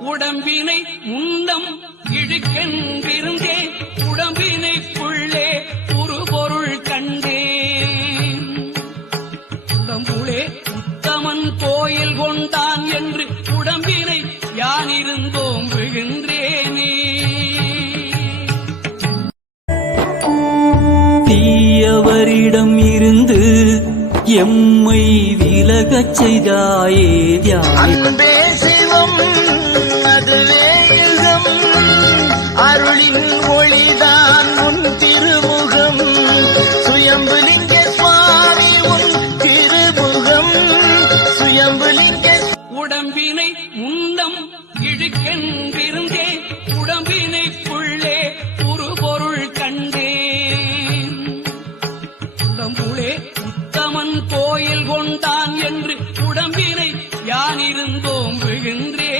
உடம்பினை முந்தம் இழுக்கென்றிருந்தேன் உடம்பினைக்குள்ளே ஒரு பொருள் கண்டேன். உடம்புளே உத்தமன் கோயில் கொண்டான் என்று உடம்பினை யானிருந்தோம் விழுகின்றேனே. தீயவரிடம் இருந்து எம்மை விலகச் செய்தாயே தியானி. அன்பே சிவம் அருளின் ஒளிதான் உன் திருமுகம். சுயம்பு லிங்க சுவாமி உன் திருமுகம். சுயம்பு லிங்க உடம்பினை முந்தம் இழுக்கென்றிருந்தே உடம்பினைக்குள்ளே ஒரு பொருள் கண்டேன். உடம்புளே உத்தமன் கோயில் கொண்டான்